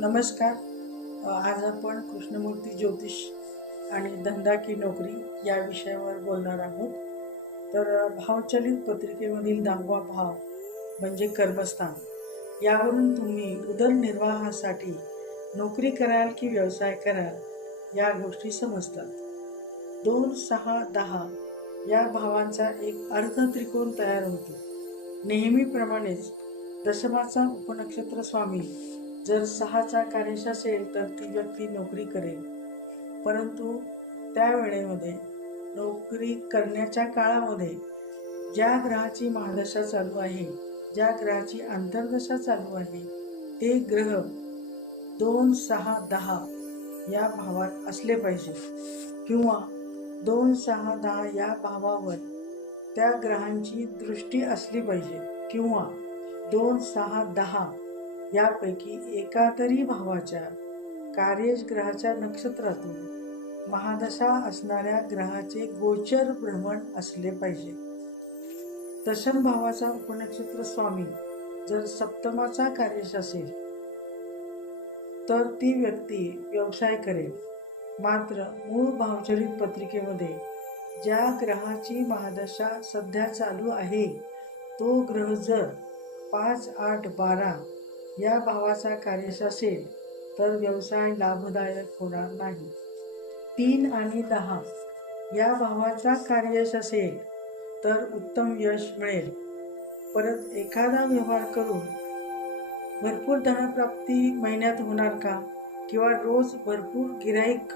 नमस्कार. आज आपण कृष्णमूर्ती ज्योतिष आणि धंदा की नोकरी या विषयावर बोलणार आहोत. तर भावचलित पत्रिकेमधील 10वा भाव म्हणजे कर्मस्थान. यावरून तुम्ही उदरनिर्वाहासाठी नोकरी कराल की व्यवसाय कराल या गोष्टी समजतात. 2, 6, 10 या भावांचा एक अर्धत्रिकोण तयार होतो. नेहमीप्रमाणेच दशमाचा उपनक्षत्र स्वामी जर 6चा कार्यश असेल तर ती व्यक्ती नोकरी करेल, परंतु त्या वेळेमध्ये नोकरी करण्याच्या काळामध्ये ज्या ग्रहाची महादशा चालू आहे, ज्या ग्रहाची अंतर्दशा चालू आहे, ते ग्रह 2, 6, 10 या भावात असले पाहिजे किंवा 2, 6, 10 या भावावर त्या ग्रहांची दृष्टी असली पाहिजे किंवा 2, 6, 10 यापैकी एका तरी भावाच्या कार्यज ग्रहाच्या नक्षत्रातून महादशा असणाऱ्या ग्रहाचे गोचर भ्रमण असले पाहिजे. दशम भावाचा उपनक्षत्र स्वामी जर सप्तमाचा कार्यश असेल तर ती व्यक्ती व्यवसाय करेल. मात्र मूळ भावचलित पत्रिकेमध्ये ज्या ग्रहाची महादशा सध्या चालू आहे तो ग्रह जर 5, 8, 12 या भावाचा कार्यश असेल तर व्यवसाय लाभदायक होणार नाही. 3 आणि 10 या भावाचा कार्यश असेल तर उत्तम यश मिळेल. परत एखादा व्यवहार करून भरपूर धनप्राप्ती महिन्यात होणार का, किंवा रोज भरपूर गिराईक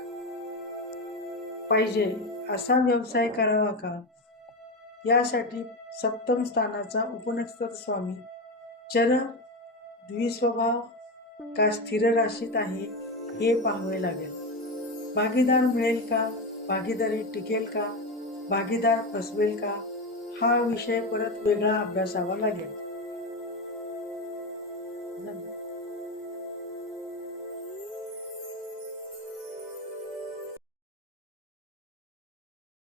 पाहिजे असा व्यवसाय करावा का, यासाठी सप्तम स्थानाचा उपनक्षत्र स्वामी चर, द्विस्वभाव का स्थिर राशीत आहे हे पाहावे लागेल. भागीदार मिळेल का, भागीदारी टिकेल का, भागीदार फसवेल का, हा विषय परत वेगळा अभ्यासावा लागेल.